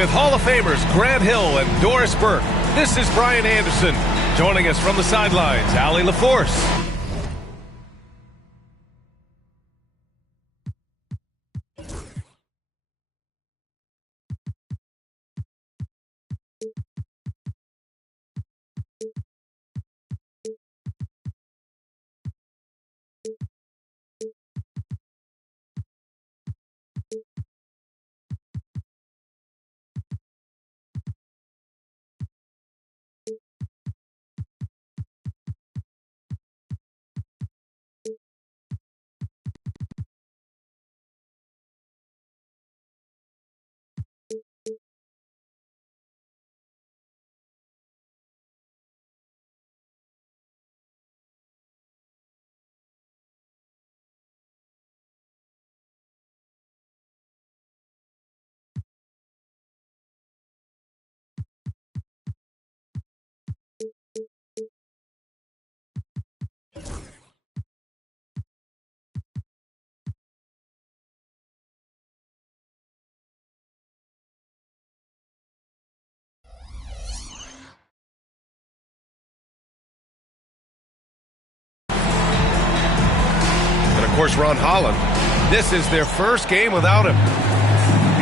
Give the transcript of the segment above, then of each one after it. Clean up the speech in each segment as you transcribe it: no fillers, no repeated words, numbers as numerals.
With Hall of Famers Grant Hill and Doris Burke, this is Brian Anderson. Joining us from the sidelines, Allie LaForce. Of course, Ron Holland, this is their first game without him.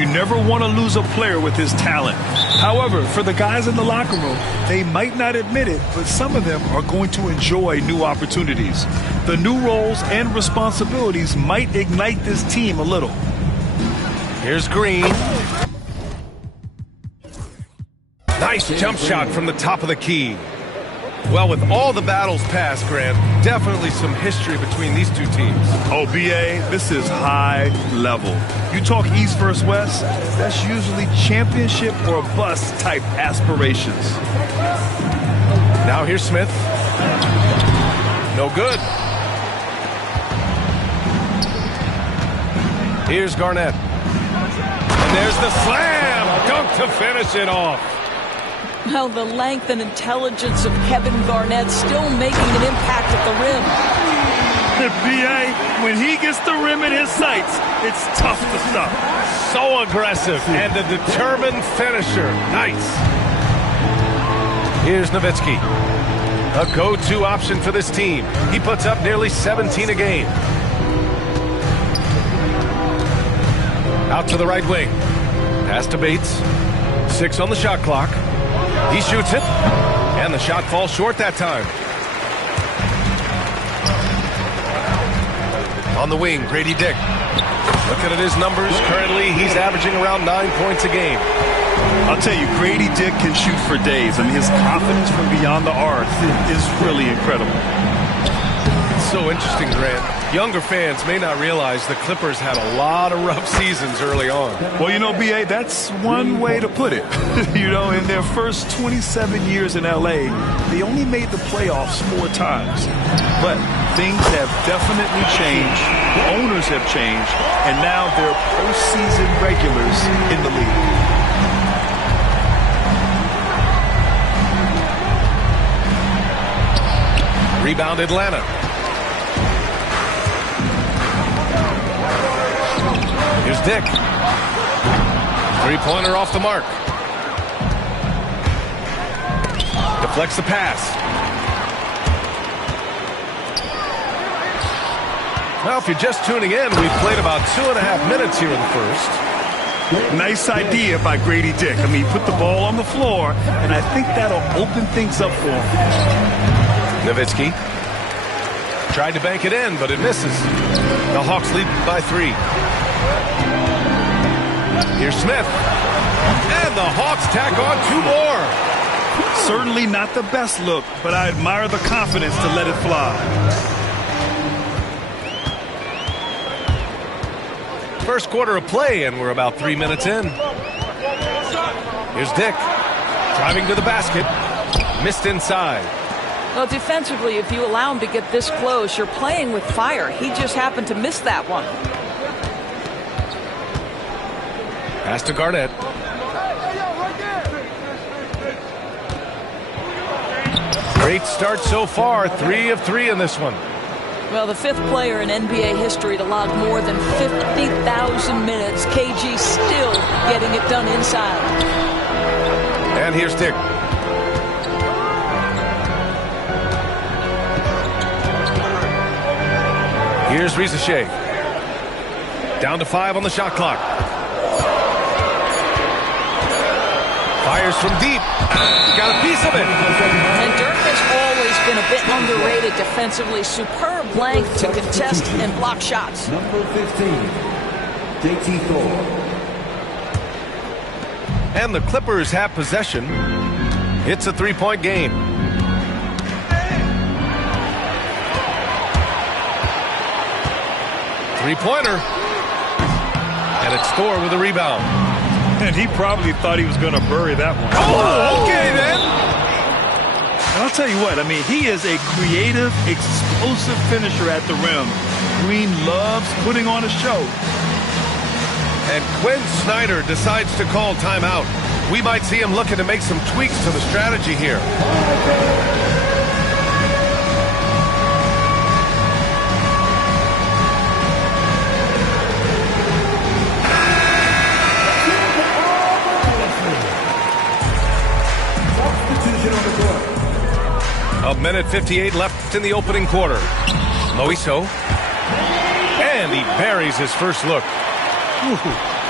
You never want to lose a player with his talent. However, for the guys in the locker room, they might not admit it, but some of them are going to enjoy new opportunities. The new roles and responsibilities might ignite this team a little. Here's Green. Nice jump shot from the top of the key. Well, with all the battles past, Grant, definitely some history between these two teams. Oh, B.A., this is high level. You talk East versus West, that's usually championship or bust type aspirations. Now here's Smith. No good. Here's Garnett. And there's the slam! Dunk to finish it off. Well, the length and intelligence of Kevin Garnett still making an impact at the rim. B.A., when he gets the rim in his sights, it's tough to stop. So aggressive and a determined finisher. Nice. Here's Nowitzki. A go-to option for this team. He puts up nearly 17 a game. Out to the right wing. Pass to Bates. 6 on the shot clock. He shoots it, and the shot falls short that time. On the wing, Grady Dick. Looking at his numbers, currently he's averaging around 9 points a game. I'll tell you, Grady Dick can shoot for days. I mean, his confidence from beyond the arc is really incredible. It's so interesting, Grant. Younger fans may not realize the Clippers had a lot of rough seasons early on. Well, you know, B.A., that's one way to put it. You know, in their first 27 years in L.A., they only made the playoffs 4 times. But things have definitely changed. Owners have changed. And now they're postseason regulars in the league. Rebound Atlanta. Here's Dick. Three-pointer off the mark. Deflects the pass. Well, if you're just tuning in, we've played about 2.5 minutes here in the first. Nice idea by Grady Dick. I mean, he put the ball on the floor, and I think that'll open things up for him. Nowitzki tried to bank it in, but it misses. The Hawks lead by 3. Here's Smith. And the Hawks tack on 2 more. Certainly not the best look, but I admire the confidence to let it fly. First quarter of play, and we're about 3 minutes in. Here's Dick. Driving to the basket. Missed inside. Well, defensively, if you allow him to get this close, you're playing with fire. He just happened to miss that one. Pass to Garnett. Great start so far. 3 of 3 in this one. Well, the fifth player in NBA history to log more than 50,000 minutes. KG still getting it done inside. And here's Dick. Here's Rizachet. Down to 5 on the shot clock. Fires from deep. Got a piece of it. And Dirk has always been a bit underrated defensively. Superb length to contest and block shots. Number 15, JT Thor. And the Clippers have possession. It's a three-point game. Three-pointer. And it's Thor with a rebound. And he probably thought he was going to bury that one. Oh, okay then. And I'll tell you what, I mean, he is a creative, explosive finisher at the rim. Green loves putting on a show. And Quinn Snyder decides to call timeout. We might see him looking to make some tweaks to the strategy here. A minute 58 left in the opening quarter. Moiso. And he buries his first look. Ooh,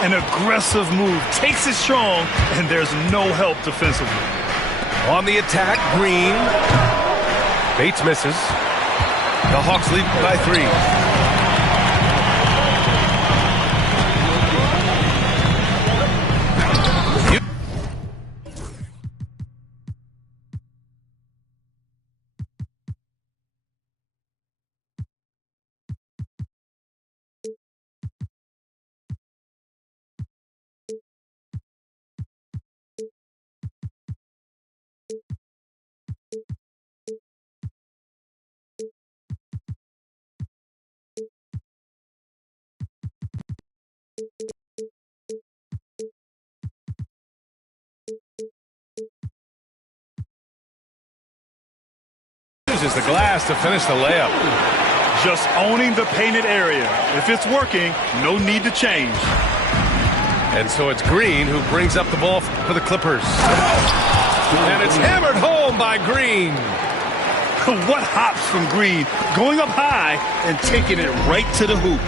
an aggressive move. Takes it strong, and there's no help defensively. On the attack, Green. Bates misses. The Hawks lead by 3. Uses the glass to finish the layup. Just owning the painted area. If it's working, no need to change. And so it's Green who brings up the ball for the Clippers. And it's hammered home by Green. What hops from Green, going up high and taking it right to the hoop.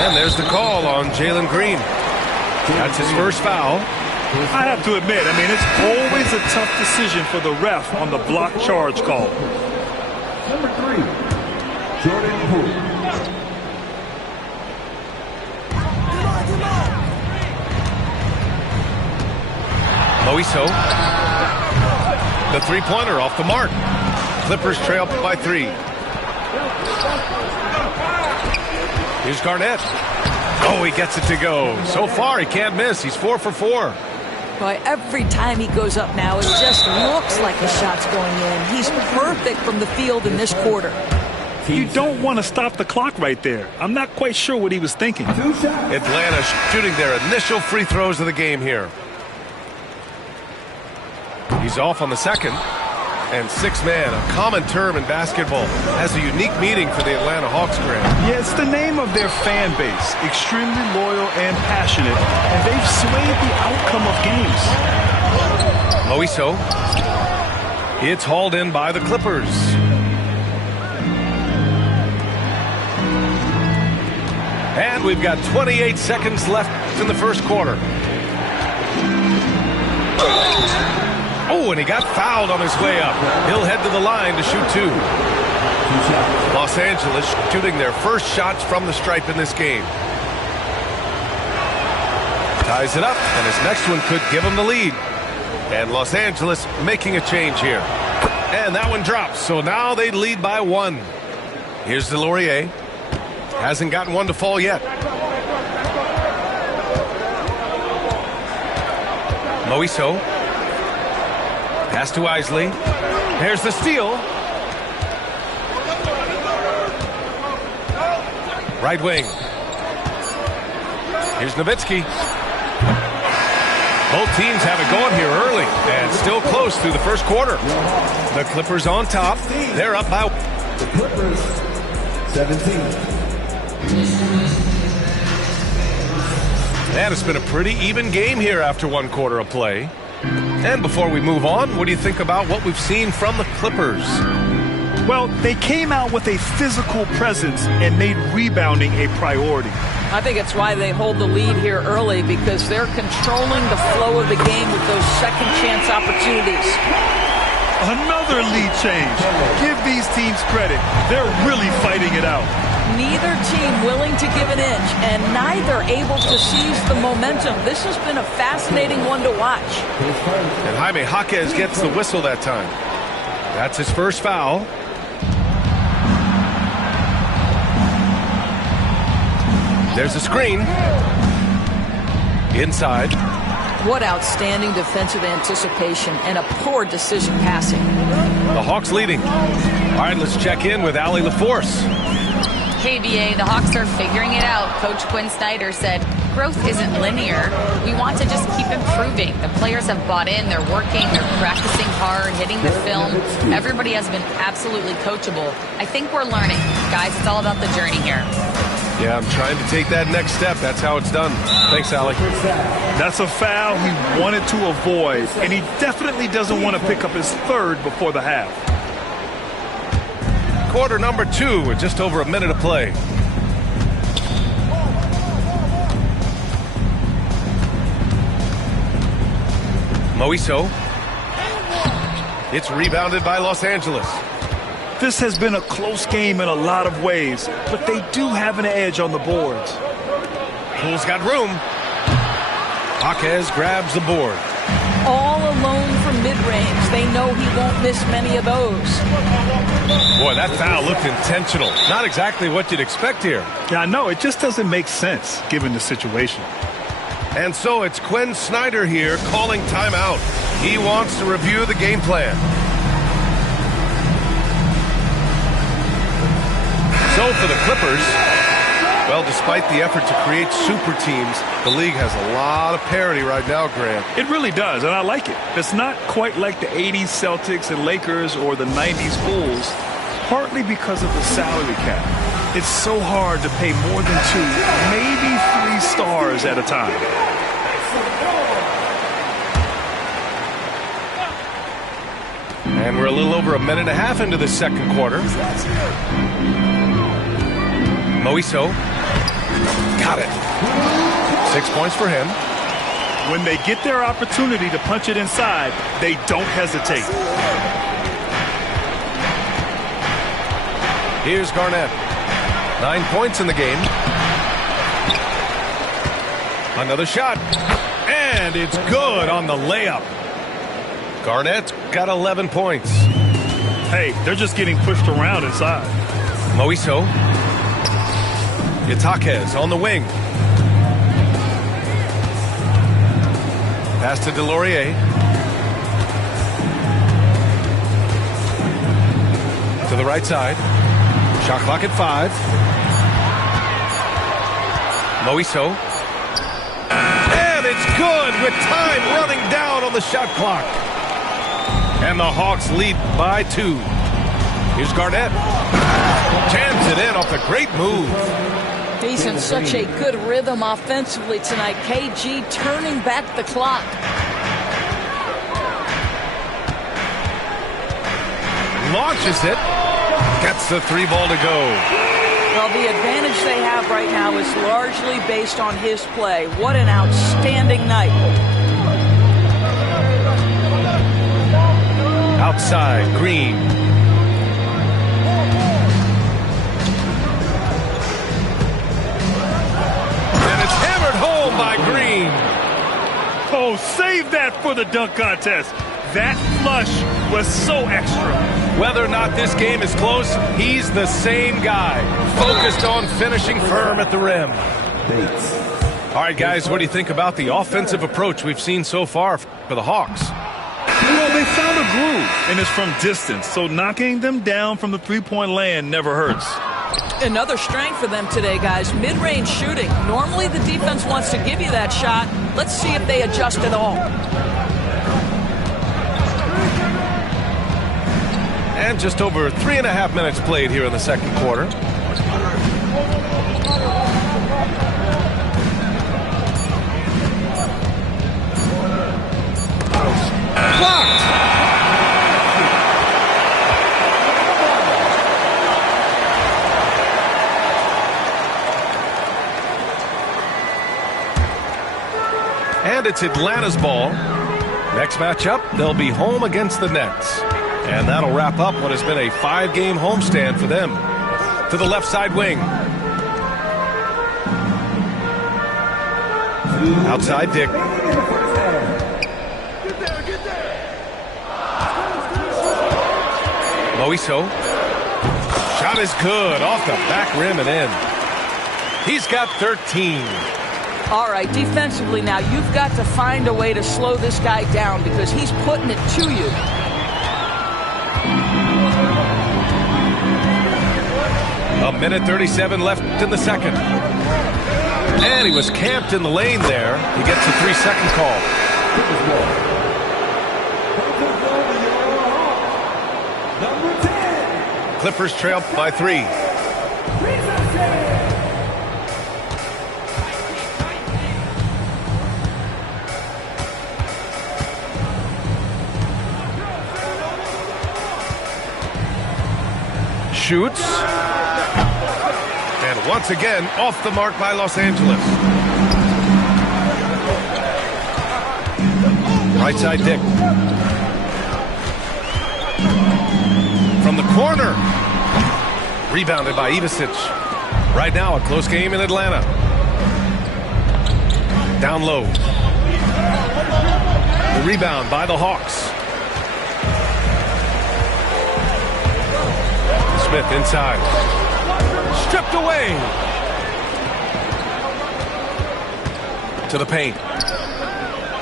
And there's the call on Jalen Green. That's his first foul. I have to admit, I mean, it's always a tough decision for the ref on the block charge call. Number 3, Jordan Poole. Moiso. The three-pointer off the mark. Clippers trail by 3. Here's Garnett. Oh, he gets it to go. So far, he can't miss. He's 4 for 4. Boy, every time he goes up now, it just looks like his shot's going in. He's perfect from the field in this quarter. You don't want to stop the clock right there. I'm not quite sure what he was thinking. Atlanta shooting their initial free throws of the game here. He's off on the second. And 6-man, a common term in basketball, has a unique meaning for the Atlanta Hawks, Grant. Yeah, it's the name of their fan base. Extremely loyal and passionate. And they've swayed the outcome of games. Moiso. It's hauled in by the Clippers. And we've got 28 seconds left in the first quarter. Oh, and he got fouled on his way up. He'll head to the line to shoot 2. Los Angeles shooting their first shots from the stripe in this game. Ties it up, and his next one could give him the lead. And Los Angeles making a change here. And that one drops, so now they lead by 1. Here's Delorier. Hasn't gotten one to fall yet. Moiso. Pass to Isley. There's the steal. Right wing. Here's Nowitzki. Both teams have it going here early and still close through the first quarter. The Clippers on top. They're up by... The Clippers, 17. And it's been a pretty even game here after one quarter of play. And before we move on, what do you think about what we've seen from the Clippers? Well, they came out with a physical presence and made rebounding a priority. I think it's why they hold the lead here early, because they're controlling the flow of the game with those second chance opportunities. Another lead change. Give these teams credit. They're really fighting it out. Neither team willing to give an inch, and neither able to seize the momentum. This has been a fascinating one to watch. And Jaime Jaquez gets the whistle that time. That's his first foul. There's a screen. Inside. What outstanding defensive anticipation and a poor decision passing. The Hawks leading. All right, let's check in with Allie LaForce. KBA, the Hawks are figuring it out. Coach Quinn Snyder said, growth isn't linear. We want to just keep improving. The players have bought in. They're working. They're practicing hard, hitting the film. Everybody has been absolutely coachable. I think we're learning. Guys, it's all about the journey here. Yeah, I'm trying to take that next step. That's how it's done. Thanks, Allie. That's a foul he wanted to avoid, and he definitely doesn't want to pick up his third before the half. Quarter number 2 with just over a minute of play. Moiso. It's rebounded by Los Angeles. This has been a close game in a lot of ways, but they do have an edge on the boards. Pool's got room. Jaquez grabs the board. All alone from mid-range. They know he won't miss many of those. Boy, that foul looked intentional. Not exactly what you'd expect here. Yeah, I know. It just doesn't make sense given the situation. And so it's Quinn Snyder here calling timeout. He wants to review the game plan. So for the Clippers, well, despite the effort to create super teams, the league has a lot of parity right now, Grant. It really does, and I like it. It's not quite like the 80s Celtics and Lakers or the 90s Bulls, partly because of the salary cap. It's so hard to pay more than 2, maybe 3 stars at a time. And we're a little over a minute and a half into the second quarter. Moiso. Got it. 6 points for him. When they get their opportunity to punch it inside, they don't hesitate. Here's Garnett. 9 points in the game. Another shot. And it's good on the layup. Garnett's got 11 points. Hey, they're just getting pushed around inside. Moiso. Jaquez on the wing. Pass to Delorier. To the right side. Shot clock at 5. Moiso. And it's good with time running down on the shot clock. And the Hawks lead by 2. Here's Garnett. Jams it in off a great move. He's in such a good rhythm offensively tonight. KG turning back the clock. Launches it. Gets the 3 ball to go. Well, the advantage they have right now is largely based on his play. What an outstanding night. Outside, Green. And it's hammered home by Green. Oh, save that for the dunk contest. That flush was so extra. Whether or not this game is close, he's the same guy. Focused on finishing firm at the rim. Bates. All right, guys, what do you think about the offensive approach we've seen so far for the Hawks? Well, they found a groove, and it's from distance, so knocking them down from the three-point land never hurts. Another strength for them today, guys. Mid-range shooting. Normally the defense wants to give you that shot. Let's see if they adjust at all. And just over 3.5 minutes played here in the second quarter. Blocked! And it's Atlanta's ball. Next matchup, they'll be home against the Nets. And that'll wrap up what has been a 5-game homestand for them. To the left side wing. Outside Dick. Moiso. Shot is good. Off the back rim and in. He's got 13. All right, defensively now, you've got to find a way to slow this guy down because he's putting it to you. A minute 37 left in the second. And he was camped in the lane there. He gets a 3-second call. Clippers trail by 3. Shoots. And once again, off the mark by Los Angeles. Right side Dick. From the corner. Rebounded by Ivicic. Right now, a close game in Atlanta. Down low. The rebound by the Hawks. Smith inside. Stripped away. To the paint.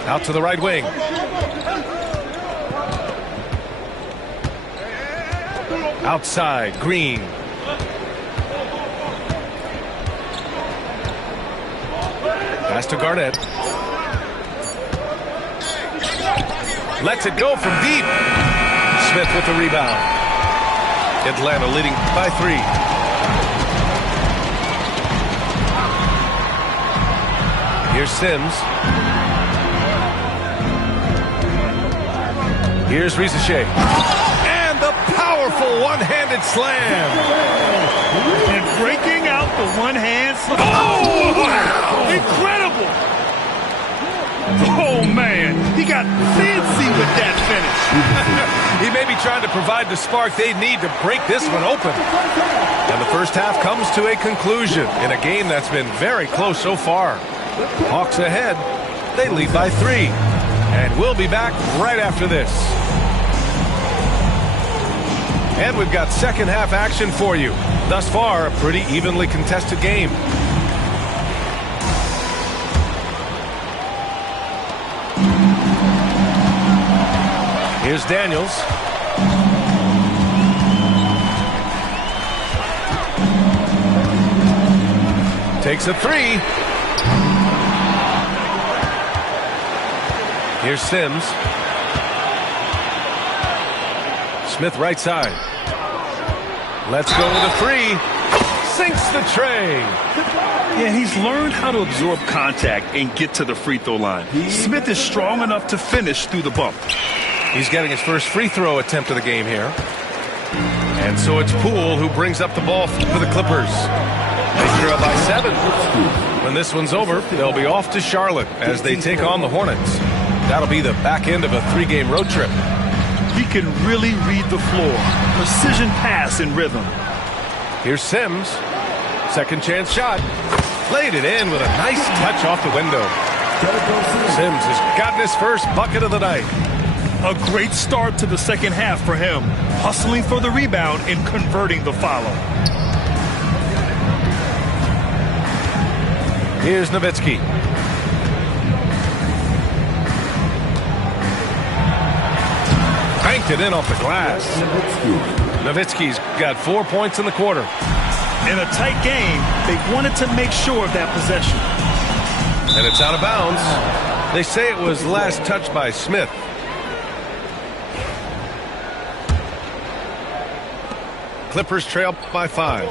Out to the right wing. Outside, Green. Pass to Garnett. Lets it go from deep. Smith with the rebound. Atlanta leading by 3. Here's Sims. Here's Risache. And the powerful one-handed slam. And breaking out the one-hand slam. Oh, wow. Incredible. Oh, man. He got fancy with that finish. He may be trying to provide the spark they need to break this one open. And the first half comes to a conclusion in a game that's been very close so far. Hawks ahead. They lead by 3. And we'll be back right after this. And we've got second half action for you. Thus far, a pretty evenly contested game. Here's Daniels. Takes a 3. Here's Sims. Smith right side. Let's go with a 3. Sinks the tray. Yeah, he's learned how to absorb contact and get to the free throw line. Smith is strong enough to finish through the bump. He's getting his first free throw attempt of the game here. And so it's Poole who brings up the ball for the Clippers. They trail by 7. When this one's over, they'll be off to Charlotte as they take on the Hornets. That'll be the back end of a 3-game road trip. He can really read the floor. Precision pass and rhythm. Here's Sims. Second chance shot. Laid it in with a nice touch off the window. Sims has gotten his first bucket of the night. A great start to the second half for him. Hustling for the rebound and converting the follow. Here's Nowitzki. Banked it in off the glass. Nowitzki's got 4 points in the quarter. In a tight game, they wanted to make sure of that possession. And it's out of bounds. They say it was last touched by Smith. Clippers trail by 5.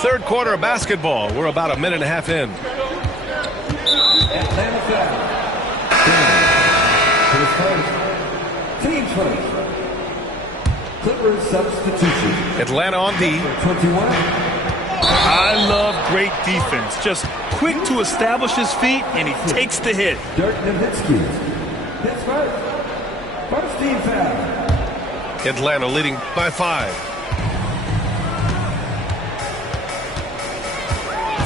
Third quarter of basketball. We're about a minute and a half in. Atlanta foul. Team first. Clippers substitution. Atlanta on D. 21. I love great defense. Just quick to establish his feet, and he takes the hit. Dirk Nowitzki. His first. First team foul. Atlanta leading by 5.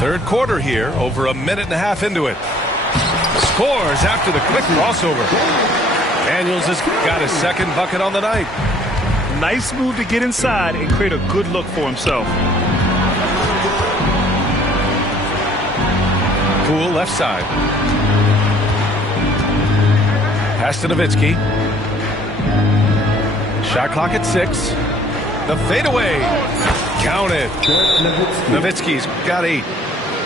Third quarter here, over a minute and a half into it. Scores after the quick crossover. Daniels has got his second bucket on the night. Nice move to get inside and create a good look for himself. Poole left side. Pass to Nowitzki. Shot clock at 6. The fadeaway. Count it. Nowitzki's got 8.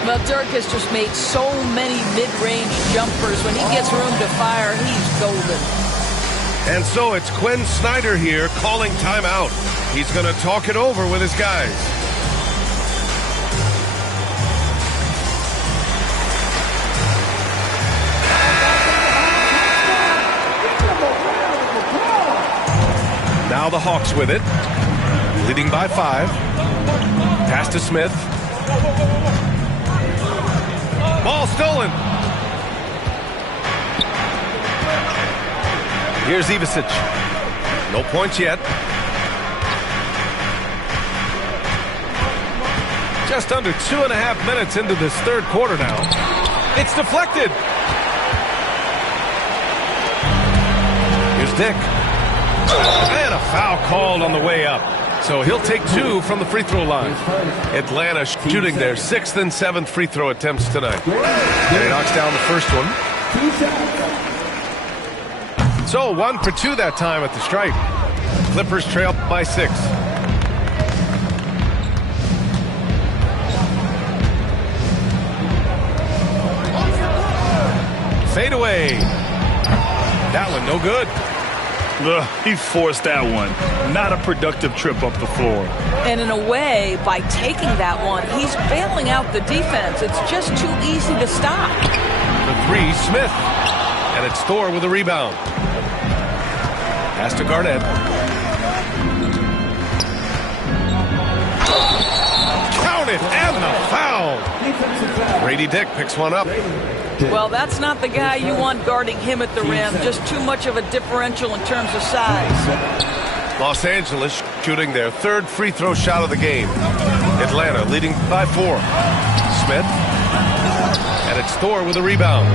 Well, Dirk has just made so many mid-range jumpers. When he gets room to fire, he's golden. And so it's Quinn Snyder here calling timeout. He's going to talk it over with his guys. Now the Hawks with it. Leading by 5. Pass to Smith. Ball stolen. Here's Ivicic. No points yet. Just under 2.5 minutes into this third quarter now. It's deflected. Here's Dick. And a foul called on the way up. So he'll take 2 from the free throw line. Atlanta shooting their 6th and 7th free throw attempts tonight. And he knocks down the first one. So 1 for 2 that time at the stripe. Clippers trail by 6. Fade away. That one no good. He forced that one. Not a productive trip up the floor. And in a way, by taking that one, he's bailing out the defense. It's just too easy to stop. The 3, Smith. And it's Thor with a rebound. Pass to Garnett. Count it, and the foul. Brady Dick picks one up. Well, that's not the guy you want guarding him at the rim. Just too much of a differential in terms of size. Los Angeles shooting their 3rd free throw shot of the game. Atlanta leading by 4. Smith. And it's Thor with a rebound.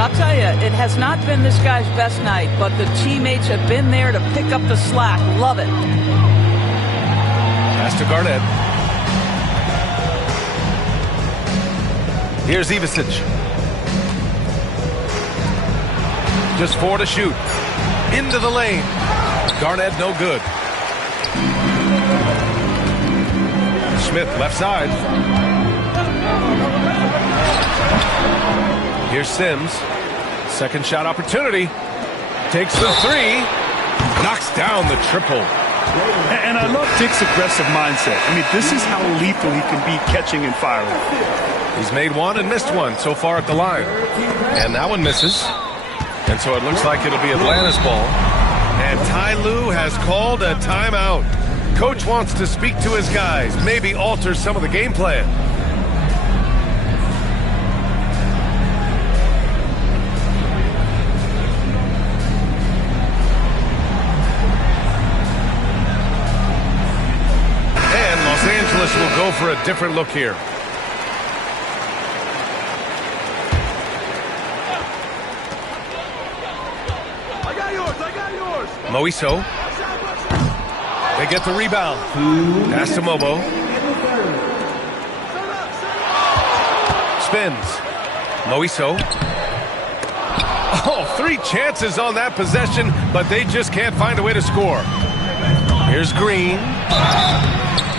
I'll tell you, it has not been this guy's best night, but the teammates have been there to pick up the slack. Love it. Pass to Garnett. Here's Ivicic. Just 4 to shoot. Into the lane. Garnett no good. Smith left side. Here's Sims. Second shot opportunity. Takes the 3. Knocks down the triple. And I love Dick's aggressive mindset. I mean, this is how lethal he can be catching and firing. He's made 1 and missed 1 so far at the line. And that one misses. And so it looks like it'll be Atlanta's ball. And Ty Lue has called a timeout. Coach wants to speak to his guys, maybe alter some of the game plan. And Los Angeles will go for a different look here. Moiso. They get the rebound. Pass to Mobo. Spins. Moiso. Oh, 3 chances on that possession, but they just can't find a way to score. Here's Green.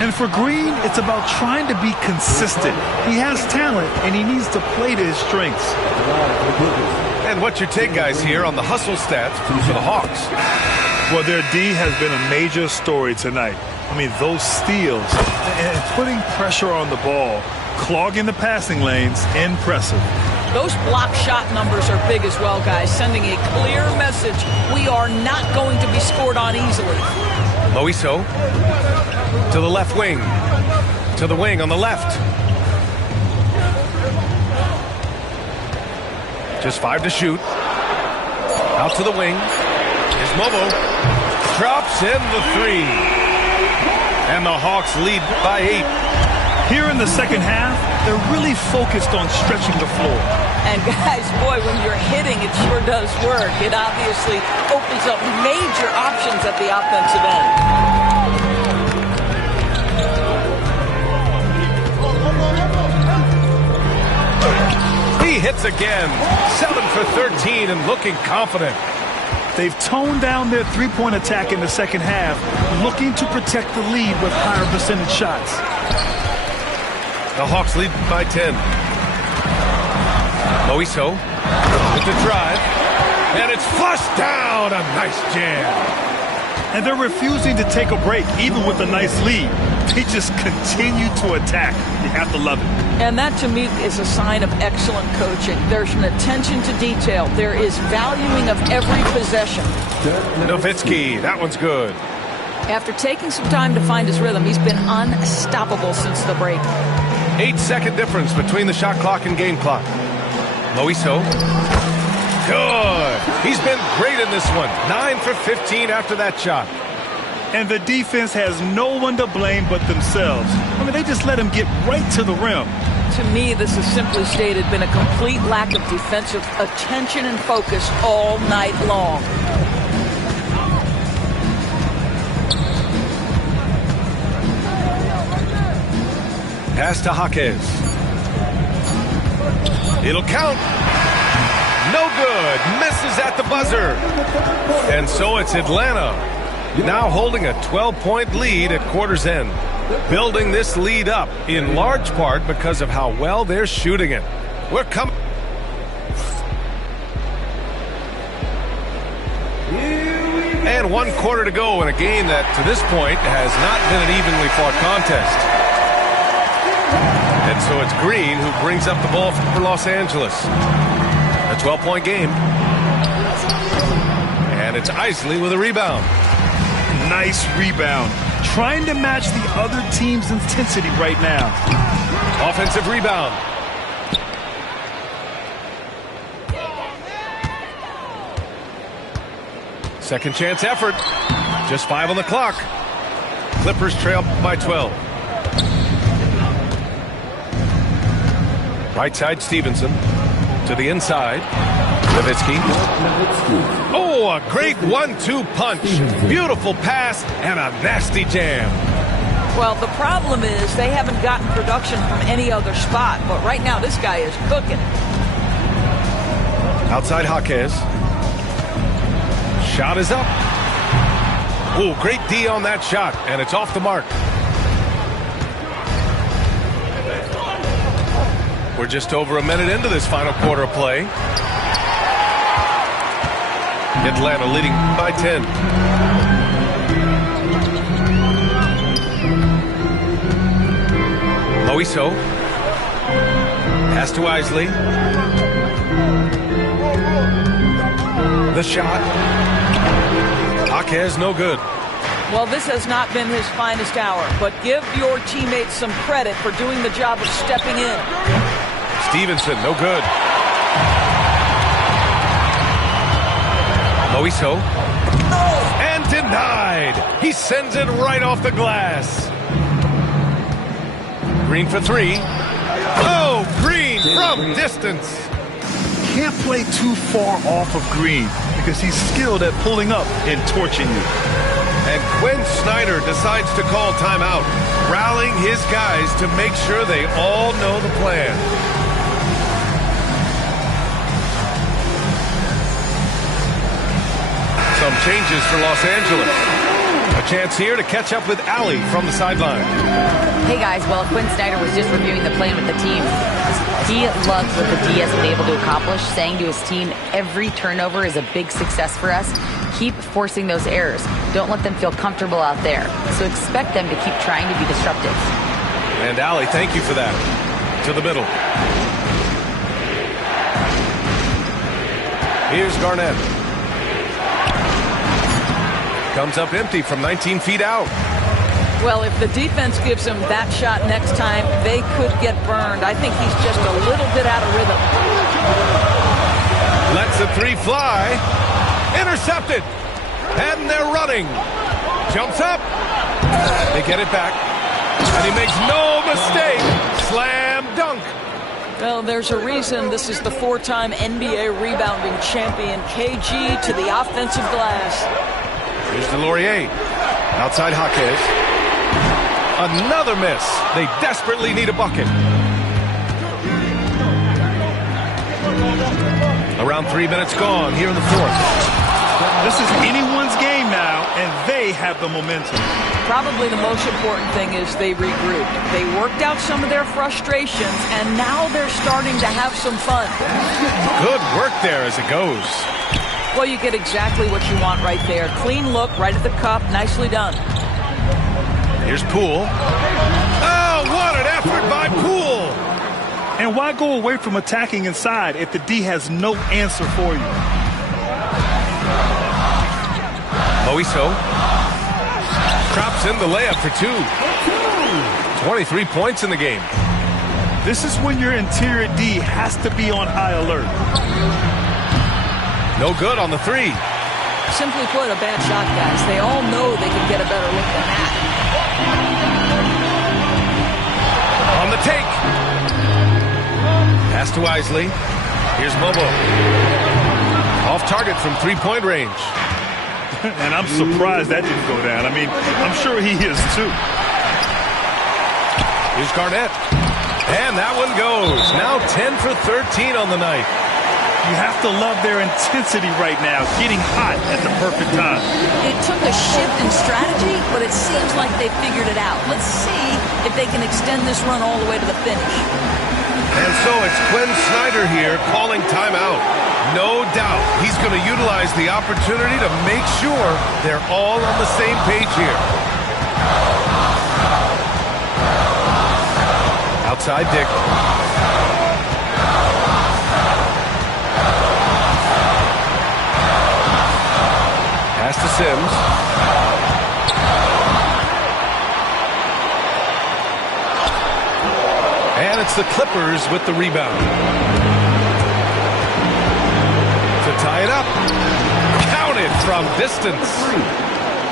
And for Green, it's about trying to be consistent. He has talent, and he needs to play to his strengths. And what's your take, guys, here on the hustle stats for the Hawks? Well, their D has been a major story tonight. I mean, those steals and putting pressure on the ball, clogging the passing lanes, impressive. Those block shot numbers are big as well, guys, sending a clear message. We are not going to be scored on easily. Moiso to the left wing. To the wing on the left. Just 5 to shoot. Out to the wing. Here's Momo. Drops in the 3. And the Hawks lead by 8. Here in the second half, they're really focused on stretching the floor. And guys, boy, when you're hitting, it sure does work. It obviously opens up major options at the offensive end. He hits again. 7 for 13 and looking confident. They've toned down their three-point attack in the second half, looking to protect the lead with higher percentage shots. The Hawks lead by 10. Moiso with the drive. And it's flushed down. A nice jam. And they're refusing to take a break, even with a nice lead. They just continue to attack. You have to love it. And that, to me, is a sign of excellent coaching. There's an attention to detail. There is valuing of every possession. Nowitzki, that one's good. After taking some time to find his rhythm, he's been unstoppable since the break. 8-second difference between the shot clock and game clock. Moiso. Good. He's been great in this one. 9 for 15 after that shot. And the defense has no one to blame but themselves. I mean, they just let him get right to the rim. To me, this has simply stated been a complete lack of defensive attention and focus all night long. Pass to Jaquez. It'll count. No good. Misses at the buzzer. And so it's Atlanta now holding a 12-point lead at quarter's end. Building this lead up in large part because of how well they're shooting it. We're coming. And 1 quarter to go in a game that to this point has not been an evenly fought contest. And so it's Green who brings up the ball for Los Angeles. A 12-point game. And it's Isley with a rebound. Nice rebound. Trying to match the other team's intensity right now. Offensive rebound. Second chance effort. Just 5 on the clock. Clippers trail by 12. Right side, Stevenson. To the inside. Nowitzki. Oh, a great 1-2 punch. Beautiful pass and a nasty jam. Well, the problem is they haven't gotten production from any other spot. But right now, this guy is cooking. Outside Jaquez. Shot is up. Oh, great D on that shot. And it's off the mark. We're just over a minute into this final quarter of play. Atlanta leading by 10. Moiso. Pass to Isley. The shot. Jaquez, no good. Well, this has not been his finest hour, but give your teammates some credit for doing the job of stepping in. Stevenson, no good. Moiso. And denied. He sends it right off the glass. Green for 3. Oh, Green from distance. Can't play too far off of Green because he's skilled at pulling up and torching you. And Quinn Snyder decides to call timeout, rallying his guys to make sure they all know the plan. Some changes for Los Angeles. A chance here to catch up with Allie from the sideline. Hey guys, well, Quinn Snyder was just reviewing the plan with the team. He loves what the D has been able to accomplish, saying to his team, every turnover is a big success for us. Keep forcing those errors. Don't let them feel comfortable out there. So expect them to keep trying to be disruptive. And Allie, thank you for that. To the middle. Here's Garnett. Comes up empty from 19 feet out. Well, if the defense gives him that shot next time, they could get burned. I think he's just a little bit out of rhythm. Lets the three fly. Intercepted. And they're running. Jumps up. They get it back. And he makes no mistake. Slam dunk. Well, there's a reason this is the four-time NBA rebounding champion, KG, to the offensive glass. Here's DeLaurier. Outside Jaquez. Another miss. They desperately need a bucket. Around 3 minutes gone here in the fourth. This is anyone's game now, and they have the momentum. Probably the most important thing is they regrouped. They worked out some of their frustrations, and now they're starting to have some fun. Good work there as it goes. Well, you get exactly what you want right there. Clean look, right at the cup. Nicely done. Here's Poole. Oh, what an effort by Poole! And why go away from attacking inside if the D has no answer for you? Moiso drops in the layup for two. 23 points in the game. This is when your interior D has to be on high alert. No good on the three. Simply put, a bad shot, guys. They all know they can get a better look than that. On the take. Pass to Wisely. Here's Mobo. Off target from three-point range. And I'm surprised that didn't go down. I mean, I'm sure he is too. Here's Garnett. And that one goes. Now 10 for 13 on the night. You have to love their intensity right now, getting hot at the perfect time. It took a shift in strategy, but it seems like they figured it out. Let's see if they can extend this run all the way to the finish. And so it's Quinn Snyder here calling timeout. No doubt he's going to utilize the opportunity to make sure they're all on the same page here. Outside Dick. Pass to Sims. And it's the Clippers with the rebound. To tie it up. Counted from distance.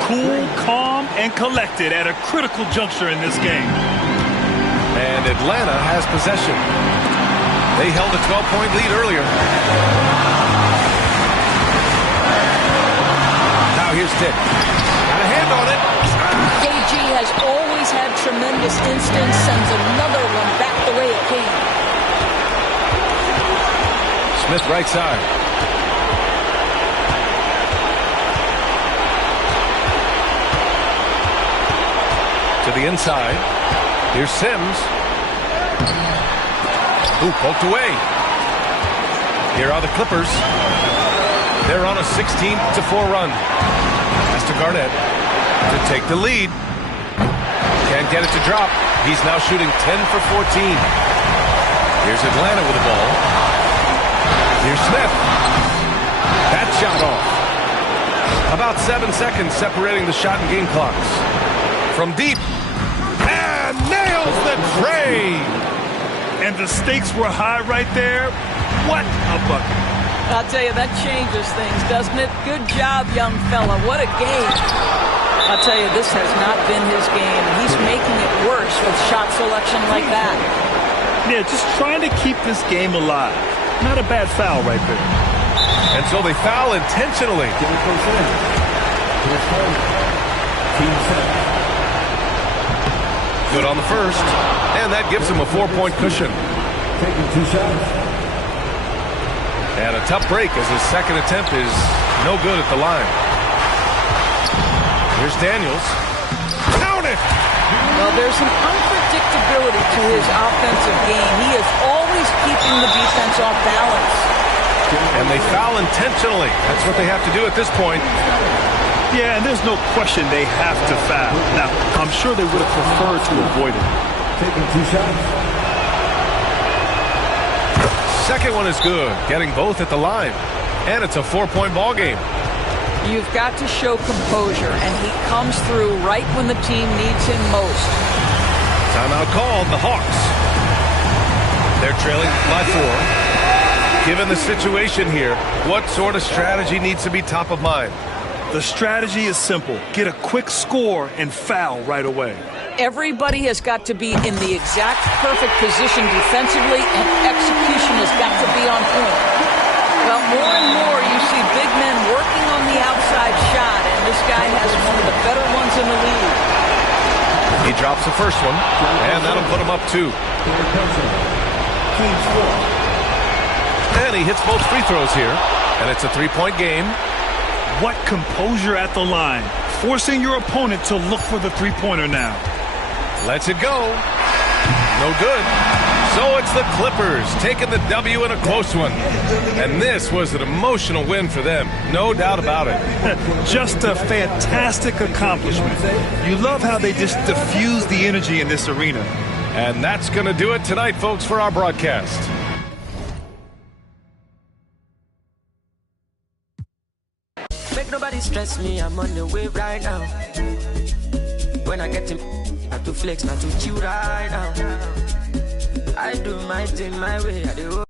Cool, calm, and collected at a critical juncture in this game. And Atlanta has possession. They held a 12-point lead earlier. Now here's Dick. Got a hand on it. KG has always had tremendous instinct, sends another one back the way it came. Smith right side. To the inside. Here's Sims. Ooh, poked away. Here are the Clippers. They're on a 16-4 run. Pass to Garnett to take the lead. Can't get it to drop. He's now shooting 10 for 14. Here's Atlanta with the ball. Here's Smith. That shot off. About 7 seconds separating the shot and game clocks. From deep. And nails the tray. And the stakes were high right there. What a bucket. I'll tell you, that changes things, doesn't it? Good job, young fella. What a game. I'll tell you, this has not been his game. He's making it worse with shot selection like that. Yeah, just trying to keep this game alive. Not a bad foul right there. And so they foul intentionally. Good on the first. And that gives him a 4-point cushion. Taking 2 shots. And a tough break as his second attempt is no good at the line. Here's Daniels. Count it! Well, there's an unpredictability to his offensive game. He is always keeping the defense off balance. And they foul intentionally. That's what they have to do at this point. Yeah, and there's no question they have to foul. Now, I'm sure they would have preferred to avoid it. Taking 2 shots. Second one is good, getting both at the line. And it's a 4-point ball game. You've got to show composure, and he comes through right when the team needs him most. Timeout called, the Hawks. They're trailing by 4. Given the situation here, what sort of strategy needs to be top of mind? The strategy is simple. Get a quick score and foul right away. Everybody has got to be in the exact perfect position defensively, and execution has got to be on point. Well, more and more you see big men working on the outside shot, and this guy has one of the better ones in the league. He drops the first one, and that'll put him up 2. And he hits both free throws here, and it's a 3-point game. What composure at the line, forcing your opponent to look for the three-pointer now. Lets it go. No good. So it's the Clippers taking the W in a close one. And this was an emotional win for them. No doubt about it. Just a fantastic accomplishment. You love how they just diffuse the energy in this arena. And that's going to do it tonight, folks, for our broadcast. Make nobody stress me, I'm on the way right now. When I get to not to flex, not to chill right now. I do my thing my way, I do